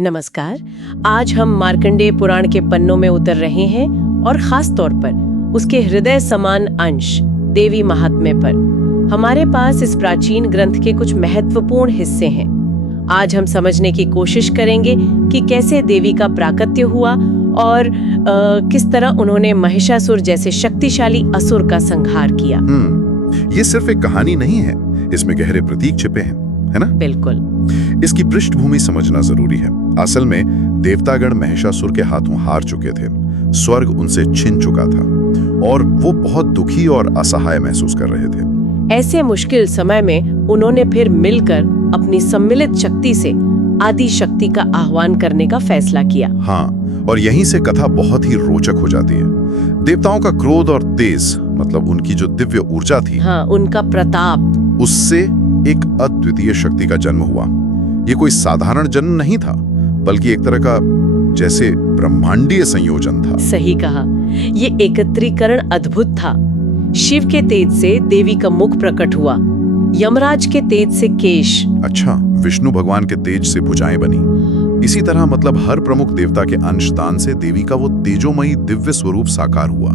नमस्कार। आज हम मार्कंडेय पुराण के पन्नों में उतर रहे हैं और खास तौर पर उसके हृदय समान अंश देवी महात्म्य पर। हमारे पास इस प्राचीन ग्रंथ के कुछ महत्वपूर्ण हिस्से हैं। आज हम समझने की कोशिश करेंगे कि कैसे देवी का प्राकट्य हुआ और किस तरह उन्होंने महिषासुर जैसे शक्तिशाली असुर का संहार किया। ये सिर्फ एक कहानी नहीं है, इसमें गहरे प्रतीक छिपे हैं, है ना? बिल्कुल। इसकी पृष्ठभूमि समझना जरूरी है। असल में देवतागण महिषासुर के हाथों हार चुके थे, स्वर्ग उनसे छिन चुका था और वो बहुत दुखी और असहाय महसूस कर रहे थे। ऐसे मुश्किल समय में उन्होंने फिर मिलकर अपनी सम्मिलित शक्ति से आदि शक्ति का आह्वान करने का फैसला किया। हाँ, और यहीं से कथा बहुत ही रोचक हो जाती है। देवताओं का क्रोध और तेज, मतलब उनकी जो दिव्य ऊर्जा थी, हाँ, उनका प्रताप, उससे एक अद्वितीय शक्ति का जन्म हुआ। ये कोई साधारण जन्म नहीं था, बल्कि एक तरह का जैसे ब्रह्मांडीय संयोजन था। सही कहा। ये एकत्रीकरण अद्भुत था। शिव के तेज से देवी का मुख प्रकट हुआ, यमराज के तेज से केश, अच्छा, विष्णु भगवान के तेज से भुजाएं बनी। इसी तरह मतलब हर प्रमुख देवता के अंशदान से देवी का वो तेजोमयी दिव्य स्वरूप साकार हुआ।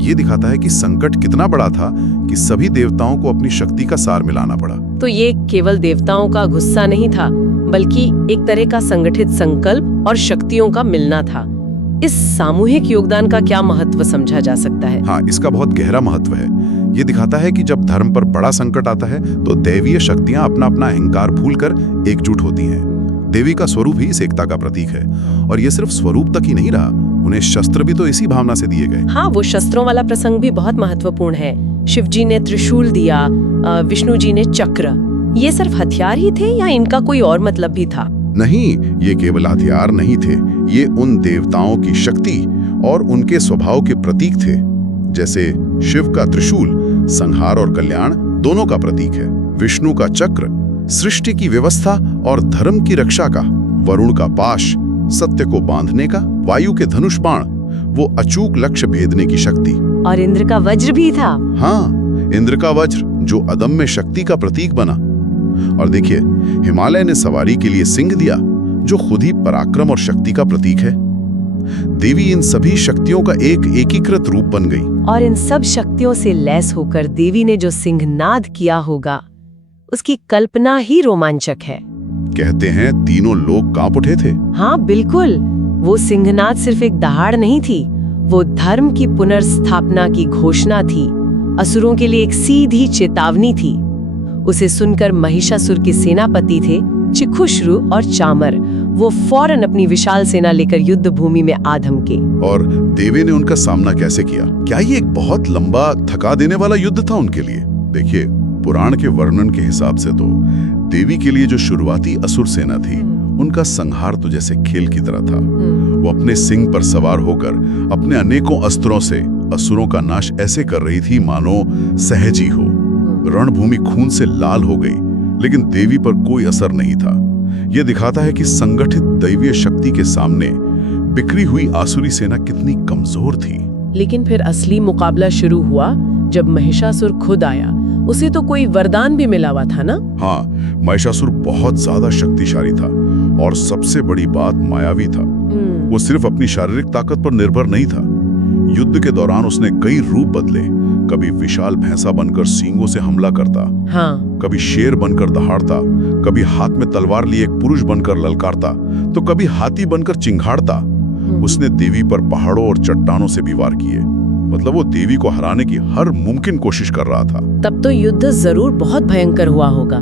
ये दिखाता है कि संकट कितना बड़ा था कि सभी देवताओं को अपनी शक्ति का सार मिलाना पड़ा। तो ये केवल देवताओं का गुस्सा नहीं था, बल्कि एक तरह का संगठित संकल्प और शक्तियों का मिलना था। इस सामूहिक योगदान का क्या महत्व समझा जा सकता है? हाँ, इसका बहुत गहरा महत्व है। ये दिखाता है कि जब धर्म पर बड़ा संकट आता है तो दैवीय शक्तियां अपना अपना अहंकार भूलकर एकजुट होती हैं। देवी का स्वरूप ही इस एकता का प्रतीक है। और ये सिर्फ स्वरूप तक ही नहीं रहा, उन्हें शस्त्र भी तो इसी भावना से दिए गए। हाँ, वो शस्त्रों वाला प्रसंग भी बहुत महत्वपूर्ण है। शिव जी ने त्रिशूल दिया, विष्णु जी ने चक्र। ये सिर्फ हथियार ही थे या इनका कोई और मतलब भी था? नहीं, ये केवल हथियार नहीं थे, ये उन देवताओं की शक्ति और उनके स्वभाव के प्रतीक थे। जैसे शिव का त्रिशूल संहार और कल्याण दोनों का प्रतीक है, विष्णु का चक्र सृष्टि की व्यवस्था और धर्म की रक्षा का, वरुण का पाश सत्य को बांधने का, वायु के धनुष बाण वो अचूक लक्ष्य भेदने की शक्ति, और इंद्र का वज्र भी था। हाँ, इंद्र का वज्र जो अदम्य शक्ति का प्रतीक बना। और देखिए, हिमालय ने सवारी के लिए सिंह दिया, जो खुद ही पराक्रम और शक्ति का प्रतीक है। देवी इन सभी शक्तियों का एक एकीकृत रूप बन गई। और इन सब शक्तियों से लैस होकर देवी ने जो सिंहनाद किया होगा, उसकी कल्पना ही रोमांचक है। कहते हैं तीनों लोग कांप उठे थे। हाँ बिल्कुल, वो सिंहनाद सिर्फ एक दहाड़ नहीं थी, वो धर्म की पुनर्स्थापना की घोषणा थी, असुरों के लिए एक सीधी चेतावनी थी। उसे सुनकर महिषासुर के सेनापति थे चिखुश्रु और चामर, वो फौरन अपनी विशाल सेना लेकर युद्ध भूमि में आ धमके। और देवी ने उनका सामना कैसे किया? क्या ये एक बहुत लंबा थका देने वाला युद्ध था उनके लिए? देखिए, पुराण के वर्णन के हिसाब से तो देवी के लिए जो शुरुआती असुर सेना थी, उनका संहार तो जैसे खेल की तरह था। वो अपने सिंह पर सवार होकर अपने अनेकों अस्त्रों से असुरों का नाश ऐसे कर रही थी मानो सहज ही हो। रणभूमि खून से लाल हो गई, लेकिन देवी पर कोई असर नहीं था। यह दिखाता है कि संगठित दैवीय शक्ति के सामने बिखरी हुई आसुरी सेना कितनी कमजोर थी। लेकिन फिर असली मुकाबला शुरू हुआ जब महिषासुर खुद आया। उसे तो कोई वरदान भी मिला हुआ था ना? हाँ, महिषासुर बहुत ज्यादा शक्तिशाली था और सबसे बड़ी बात मायावी था। वो सिर्फ अपनी शारीरिक ताकत पर निर्भर नहीं था। युद्ध के दौरान उसने कई रूप बदले। कभी विशाल भैंसा बनकर सींगों से हमला करता, हाँ, कभी शेर बनकर दहाड़ता, कभी हाथ में तलवार लिए एक पुरुष बनकर ललकारता, तो कभी हाथी बनकर चिंघाड़ता। उसने देवी पर पहाड़ों और चट्टानों से भी वार किए। मतलब वो देवी को हराने की हर मुमकिन कोशिश कर रहा था। तब तो युद्ध जरूर बहुत भयंकर हुआ होगा।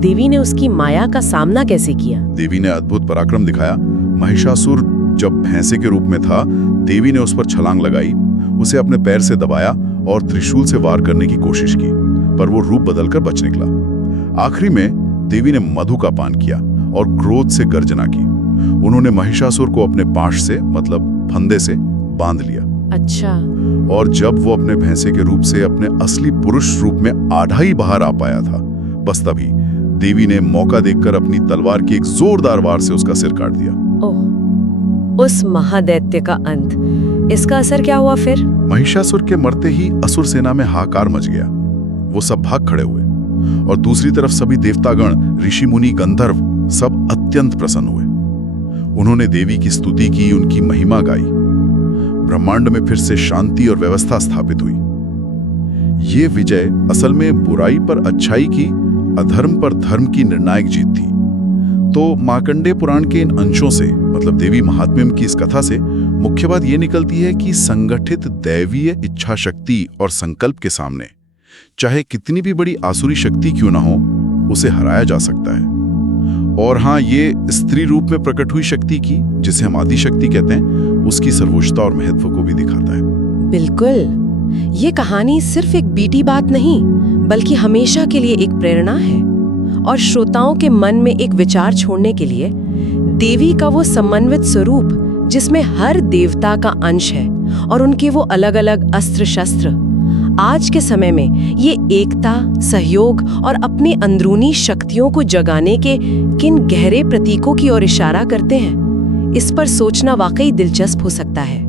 देवी ने उसकी माया का सामना कैसे किया? देवी ने अद्भुत पराक्रम दिखाया। महिषासुर जब भैंसे के रूप में था, देवी ने उस पर छलांग लगाई, उसे अपने पैर से दबाया और त्रिशूल से वार करने की कोशिश की, पर वो रूप बदलकर बच निकला। आखिरी में देवी ने मधु का पान किया और क्रोध से गर्जना की। उन्होंने महिषासुर को अपने पाश से, मतलब फंदे से बांध लिया। अच्छा। और जब वो अपने भैंसे के रूप से अपने असली पुरुष रूप में आधा ही बाहर आ पाया था, बस तभी देवी ने मौका देखकर अपनी तलवार की एक जोरदार वार से उसका सिर काट दिया। ओह, उस महादैत्य का अंत। इसका असर क्या हुआ फिर? महिषासुर के मरते ही असुर सेना में हाहाकार मच गया। वो सब भाग खड़े हुए और दूसरी तरफ सभी देवतागण, ऋषि मुनि, गंधर्व सब अत्यंत प्रसन्न हुए। उन्होंने देवी की स्तुति की, उनकी महिमा गाई। ब्रह्मांड में फिर से शांति और व्यवस्था स्थापित हुई। ये विजय असल में बुराई पर अच्छाई की, अधर्म पर धर्म की निर्णायक जीत थी। तो मार्कंडेय पुराण के इन अंशों से, मतलब देवी महात्म्यम की इस कथा से, मुख्य बात ये निकलती है कि संगठित दैवीय इच्छा शक्ति और संकल्प के सामने चाहे कितनी भी बड़ी आसुरी शक्ति क्यों ना हो, उसे हराया जा सकता है। और हाँ, ये स्त्री रूप में प्रकट हुई शक्ति की, जिसे हम आदि शक्ति कहते हैं, उसकी सर्वोच्चता और महत्व को भी दिखाता है। बिल्कुल, ये कहानी सिर्फ एक बीटी बात नहीं, बल्कि हमेशा के लिए एक प्रेरणा है और श्रोताओं के मन में एक विचार छोड़ने के लिए, देवी का वो समन्वित स्वरूप जिसमें हर देवता का अंश है और उनके वो अलग अलग अस्त्र शस्त्र, आज के समय में ये एकता, सहयोग और अपनी अंदरूनी शक्तियों को जगाने के किन गहरे प्रतीकों की ओर इशारा करते हैं, इस पर सोचना वाकई दिलचस्प हो सकता है।